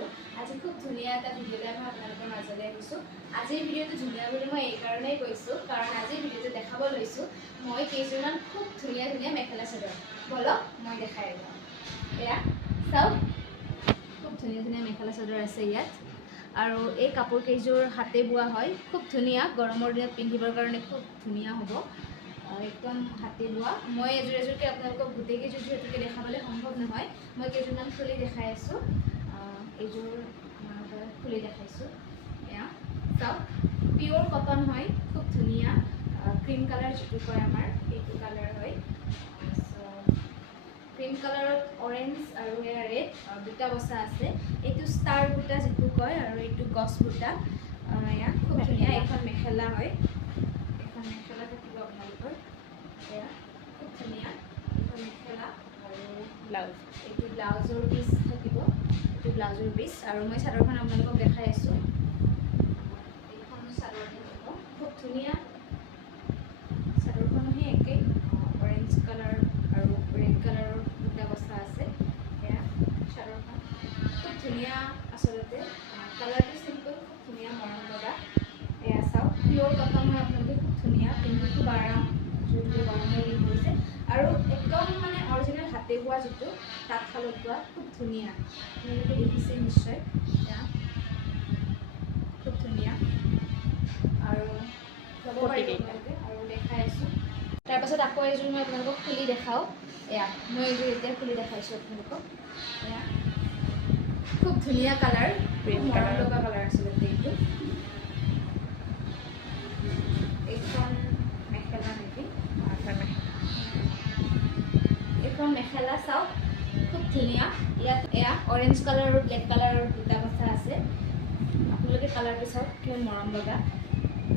Video'. আজি খুব ধুনীয়া এটা ভিডিঅ' লৈ মই আপোনালোকৰ মাজলৈ আহিছোঁ। আজিৰ ভিডিঅ'টো ধুনীয়া বুলি মই এই কাৰণেই কৈছোঁ, কাৰণ আজিৰ ভিডিঅ'টো দেখাব লৈছোঁ মই কেইযোৰমান খুব ধুনীয়া ধুনীয়া মেখেলা চাদৰ। বলক মই দেখাই দিওঁ। এয়া চাওক, খুব ধুনীয়া ধুনীয়া মেখেলা চাদৰ আছে ইয়াত। আৰু এই কাপোৰ কেইযোৰ হাতে বোৱা হয়, খুব ধুনীয়া, গৰমৰ দিনত পিন্ধিবৰ কাৰণে খুব ধুনীয়া হ'ব। একদম হাতে বোৱা। মই এযোৰ এযোৰকৈ আপোনালোকক গোটেইকেইযোৰ যিহেতুকে দেখাবলৈ সম্ভৱ নহয়, মই কেইযোৰমান খুলি দেখাই আছোঁ। এইযোৰ খুলি দেখাইছোঁ। এয়া চাওক, পিয়'ৰ কটন হয়, খুব ধুনীয়া। ক্ৰীম কালাৰ যিটো কয় আমাৰ, সেইটো কালাৰ হয়। ক্ৰীম কালাৰত অৰেঞ্জ আৰু এয়া ৰেড দুটা বচা আছে। এইটো ষ্টাৰ বুটা যিটো কয়, আৰু এইটো গছ বুটা। এয়া খুব ধুনীয়া। এইখন মেখেলা হয়, এইখন মেখেলা থাকিব আপোনালোকৰ। এয়া খুব ধুনীয়া এইখন মেখেলা, আৰু ব্লাউজ, এইটো ব্লাউজৰ পিচ থাকিব, এইটো ব্লাউজৰ পিচ। আৰু মই চাদৰখন আপোনালোকক দেখাই আছোঁ। এইখন চাদৰ থাকিব, খুব ধুনীয়া। চাদৰখনো সেই একেই, অৰেঞ্জ কালাৰ আৰু ৰেড কালাৰৰ দুটা বচা আছে। এয়া চাদৰখন খুব ধুনীয়া। আচলতে কালাৰটো চিম্পল, খুব ধুনীয়া, মৰম লগা। এয়া চাওক, পিয়'ৰ কটন হয়, আপোনালোকে খুব ধুনীয়া, পিন্ধি খুব আৰাম, যিহেতুকে গৰমৰ দিন পৰিছে। আৰু একদম মানে অৰিজিনেল হাতে বোৱা, যিটো তাঁতশালত বোৱা, খুব ধুনীয়া। আপোনালোকে দেখিছে নিশ্চয়। এয়া খুব ধুনীয়া, আৰু ল'ব পাৰিব আপোনালোকে। আৰু দেখাই আছোঁ, তাৰপাছত আকৌ এযোৰ মই আপোনালোকক খুলি দেখাওঁ। এয়া মই এইযোৰ এতিয়া খুলি দেখাইছোঁ আপোনালোকক। এয়া খুব ধুনীয়া কালাৰ, মৰম লগা কালাৰ আচলতে এইটো। এইখন মেখেলা নেকি? এইখন মেখেলা চাওক, খুব ধুনীয়া। ইয়াত এয়া অৰেঞ্জ কালাৰ আৰু ব্লেক কালাৰৰ দুটা বচা আছে। আপোনালোকে কালাৰটো চাওক, কিমান মৰম লগা,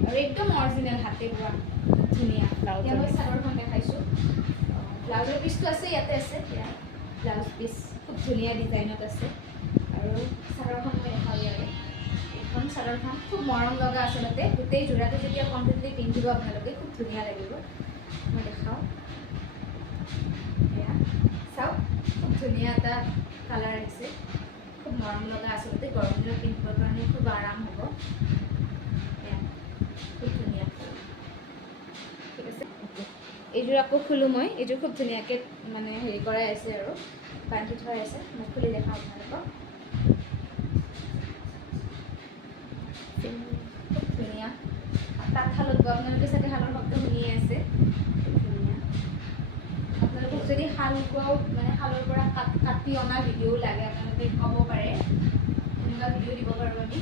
আৰু একদম অৰিজিনেল হাতে বোৱা, খুব ধুনীয়া। এতিয়া মই চাদৰখন দেখাইছোঁ। ব্লাউজৰ পিচটো আছে, ইয়াতে আছে। এয়া ব্লাউজ পিচ খুব ধুনীয়া ডিজাইনত আছে। আৰু চাদৰখন মই দেখাওঁ ইয়াৰে। এইখন চাদৰখন খুব মৰম লগা আচলতে। গোটেই যোৰাটো যেতিয়া কমপ্লিটলি পিন্ধিব আপোনালোকে, খুব ধুনীয়া লাগিব। মই দেখাওঁ। এয়া চাওক, খুব ধুনীয়া এটা কালাৰ আহিছে, খুব মৰম লগা আচলতে। গৰম দিনত পিন্ধিবৰ কাৰণে খুব আৰাম হ'ব। এয়া খুব ধুনীয়া, ঠিক আছে। এইযোৰ আকৌ খোলোঁ মই। এইযোৰ খুব ধুনীয়াকৈ মানে হেৰি কৰাই আছে আৰু বান্ধি থোৱা আছে। মই খুলি দেখাওঁ আপোনালোকক। খুব ধুনীয়া, তাঁতশালত বোৱা। আপোনালোকে চাগে শালৰ শব্দ শুনিয়ে আছে। খুব ধুনীয়া। আপোনালোকক যদি শাল বোৱাও, মানে শালৰ পৰা কাটি অনা ভিডিঅ'ও লাগে, আপোনালোকে ক'ব পাৰে, এনেকুৱা ভিডিঅ' দিব পাৰোঁ আমি।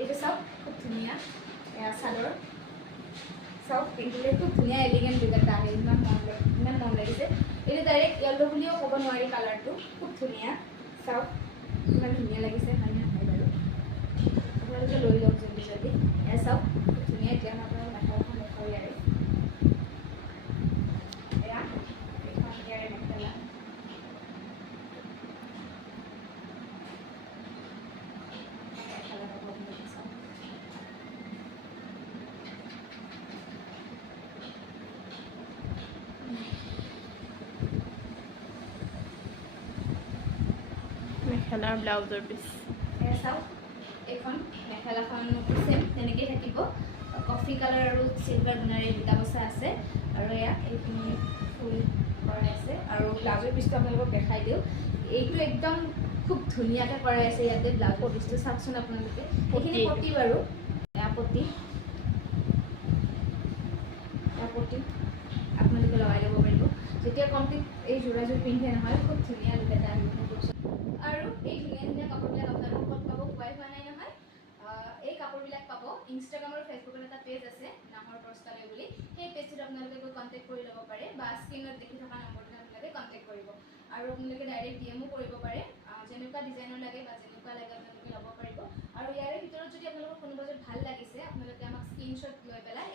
এইটো চাওক, খুব ধুনীয়া। এয়া চাদৰ চাওক, পিন্ধিলে খুব ধুনীয়া, এলিগেণ্ট লুক এটা আহে। ইমান মন লাগিছে। এইটো ডাইৰেক্ট য়েল্ল' বুলিও ক'ব নোৱাৰি, কালাৰটো খুব ধুনীয়া। চাওক ইমান ধুনীয়া লাগিছে, হয়নে নহয় বাৰু? আপোনালোকে লৈ লওক জলদি জলদি। এয়া চাওক, খুব ধুনীয়া। এতিয়া মই আপোনালোকক মেখেলাখন দেখাওঁ ইয়াৰে। এয়া এইখন ইয়াৰে মেখেলা। মেখেলাৰ ব্লাউজৰ পিচ। এয়া চাওক, এইখন মেখেলাখন চেম তেনেকেই থাকিব। কফি কালাৰ আৰু চিলভাৰ গুণাৰী দুটা বচা আছে। আৰু এয়া এইখিনি ফুল কৰাই আছে। আৰু ব্লাউজৰ পিচটো আপোনালোকক দেখাই দিওঁ। এইটো একদম খুব ধুনীয়াকৈ কৰাই আছে ইয়াতে। ব্লাউজৰ পিচটো চাওকচোন আপোনালোকে। এইখিনি পতি বাৰু, এয়া পতি, এয়া পতি আপোনালোকে লগাই ল'ব পাৰিব। যেতিয়া কমপ্লিট এই যোৰাযোৰ পিন্ধে নহয়, খুব ধুনীয়া লুক এটা আহিব। আৰু এই ধুনীয়া ধুনীয়া কাপোৰবিলাক আপোনালোকক ক'ত পাব, কোৱাই হোৱা নাই নহয়। এই কাপোৰবিলাক পাব ইনষ্টাগ্ৰাম আৰু ফেচবুকত এটা পেজ আছে, নামৰ বস্ত্ৰালয় বুলি। সেই পেজটোত আপোনালোকে গৈ কণ্টেক্ট কৰি ল'ব পাৰে, বা স্ক্ৰীণত দেখি থকা নম্বৰটোত আপোনালোকে কণ্টেক্ট কৰিব। আৰু আপোনালোকে ডাইৰেক্ট ডিএমও কৰিব পাৰে। যেনেকুৱা ডিজাইনৰ লাগে বা যেনেকুৱা লাগে আপোনালোকে ল'ব পাৰিব। আৰু ইয়াৰে ভিতৰত যদি আপোনালোকৰ কোনোবা যদি ভাল লাগিছে, আপোনালোকে আমাক স্ক্ৰীণশ্বট লৈ পেলাই